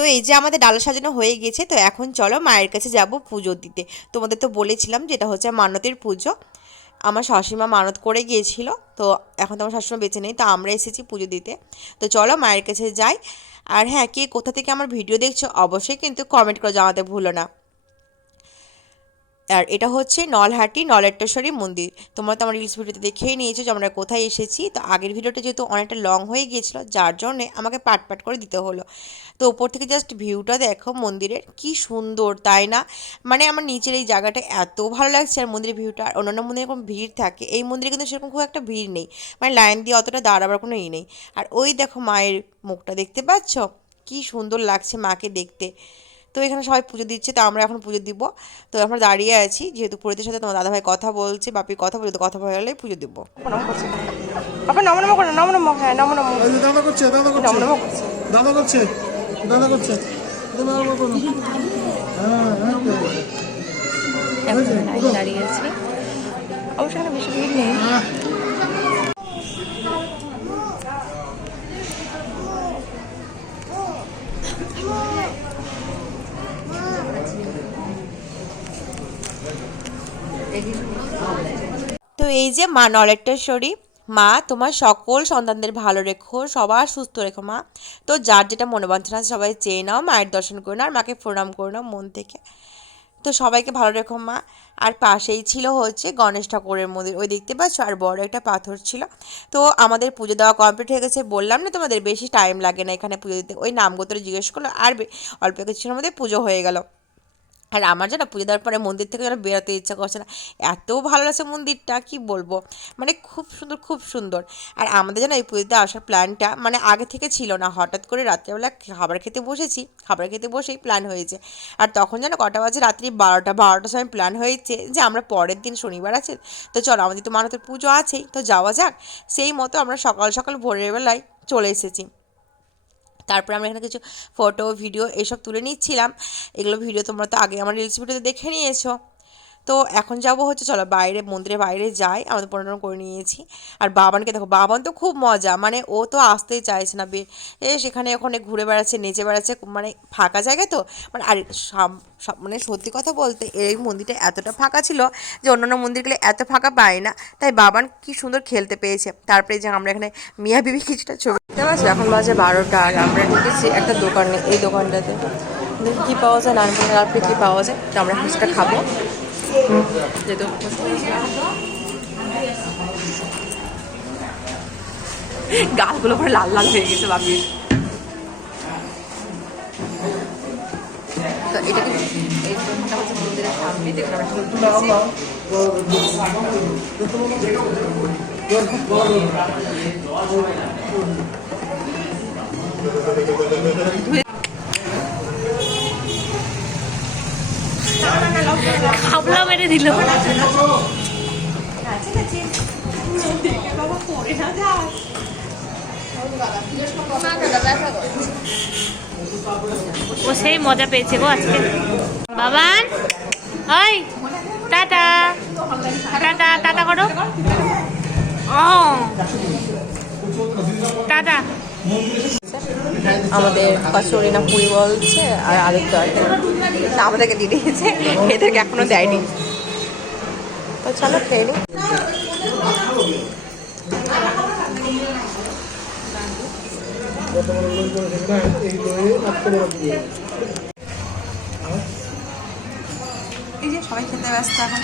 তো এই যে আমাদের ডালা সাজানো হয়ে গেছে, তো এখন চলো মায়ের কাছে যাব পুজো দিতে। তোমাদের তো বলেছিলাম যে এটা হচ্ছে মানতের পুজো। আমার শাশুড়িমা মানত করে গিয়েছিল, তো এখন তো আমার শাশুড়িমা বেঁচে নেই, তো আমরা এসেছি পুজো দিতে। তো চলো মায়ের কাছে যাই। আর হ্যাঁ কে কোথা থেকে আমার ভিডিও দেখছ, অবশ্যই কিন্তু কমেন্ট করে জানাতে ভুলো না। আর এটা হচ্ছে নলহাটি নলেটেশ্বরী মন্দির। তোমরা তো আমার রিলস ভিডিওতে দেখেই নিয়েছো যে আমরা কোথায় এসেছি। তো আগের ভিডিওটা যেহেতু অনেকটা লং হয়ে গিয়েছিল, যার জন্যে আমাকে পাট পাট করে দিতে হলো। তো ওপর থেকে জাস্ট ভিউটা দেখো মন্দিরের। কি সুন্দর, তাই না? মানে আমার নিচের এই জায়গাটা এত ভালো লাগছে আর মন্দিরের ভিউটা আর অন্যান্য মন্দিরে এরকম ভিড় থাকে। এই মন্দিরে কিন্তু সেরকম খুব একটা ভিড় নেই। মানে লাইন দিয়ে অতটা দাঁড়াবার কোনো ই নেই। আর ওই দেখো মায়ের মুখটা দেখতে পাচ্ছ? কি সুন্দর লাগছে মাকে দেখতে। তো এখানে সবাই পুজো দিচ্ছে তো আমরা এখন পুজো দিব। তো আমরা দাঁড়িয়ে আছি যেহেতু পুরোহিতের সাথে তোমার দাদাভাই কথা বলছে বাপির কথা বলছে তো কথা বলে পুজো দিব। বাবা নম নম করো নম নম হ্যাঁ নম নম। দাদা করছে দাদা করছে। নম নম করছে। দাদা করছে দাদা করছে। দাদা হ্যাঁ হ্যাঁ এখন দাঁড়িয়ে আছি। অবশ্য বেশি ভিড় নেই। তো এই যে মা নলেটেশ্বরী মা, তোমার সকল সন্তানদের ভালো রেখো, সবার সুস্থ রেখো মা। তো যার যেটা মনোবাঞ্ছনা সবাই চেয়ে নাও, মায়ের দর্শন করে নাও, আর মাকে প্রণাম করে নাও মন থেকে। তো সবাইকে ভালো রেখো মা। আর পাশেই ছিল হচ্ছে গণেশ ঠাকুরের মন্দির। ওই দেখতে পাচ্ছ, আর বড় একটা পাথর ছিল। তো আমাদের পুজো দেওয়া কমপ্লিট হয়ে গেছে। বললাম না তোমাদের বেশি টাইম লাগে না এখানে পুজো দিতে। ওই নামগোত্র জিজ্ঞেস করল, আর অল্প কিছুর মধ্যে পুজো হয়ে গেল। আর আমার যেন পুজো দেওয়ার পরে মন্দির থেকে যেন বেরোতে ইচ্ছা করছে না। এত ভালো লাগছে মন্দিরটা, কি বলব? মানে খুব সুন্দর খুব সুন্দর। আর আমাদের যেন এই পুজোতে আসার প্ল্যানটা মানে আগে থেকে ছিল না। হঠাৎ করে রাত্রেবেলা খাবার খেতে বসেছি, খাবার খেতে বসেই প্ল্যান হয়েছে। আর তখন যেন কটা বাজে? রাত্রি বারোটা, বারোটার সময় প্ল্যান হয়েছে যে আমরা পরের দিন শনিবার আছে। তো চলো, আমাদের তো মানতের পুজো আছেই। তো যাওয়া যাক। সেই মতো আমরা সকাল সকাল ভোরের বেলায় চলে এসেছি। তারপরে আমরা এখানে কিছু ফটো ভিডিও এসব তুলে নিচ্ছিলাম। এগুলো ভিডিও তোমরা তো আগে আমার রিলস ভিডিওতে দেখে নিয়েছো। তো এখন যাব হচ্ছে, চলো বাইরে, মন্দিরের বাইরে যাই, আমাদের পনেরো করে নিয়েছি। আর বাবানকে দেখো, বাবান তো খুব মজা মানে ও তো আসতেই চাইছে না, বে সেখানে ওখানে ঘুরে বেড়াচ্ছে, নেচে বেড়াচ্ছে মানে ফাঁকা জায়গা তো? মানে আর মানে সত্যি কথা বলতে এই মন্দিরটা এতটা ফাঁকা ছিল যে অন্যান্য মন্দিরগুলো এত ফাঁকা পায় না, তাই বাবান কি সুন্দর খেলতে পেয়েছে। তারপরে যে আমরা এখানে মিয়া বিবি কিছুটা ছবি এখন বাজে বারোটা, আর আমরা ঢুকেছি একটা দোকানে, এই দোকানটাতে। কী পাওয়া যায়, নারকেলের আপনি কী পাওয়া যায়, তো আমরা এখন খাব। যেহেতু গালগুলো পরে লাল লাল হয়ে গেছে ঢুকেছি। মেরে দিল। ও সেই মজা পেয়েছে গো আজকে। বাবান ওই, টাটা। টাটা টাটা করো। ও। টাটা। আমাদের কচুরি না পুরি বলছে, আর আলুর তরকারি তা আমাদেরকে দিয়ে দিয়েছে, এদেরকে এখনও দেয়নি। তো চলো খেয়ে নিই এই যে সবাই খেতে ব্যস্ত এখন।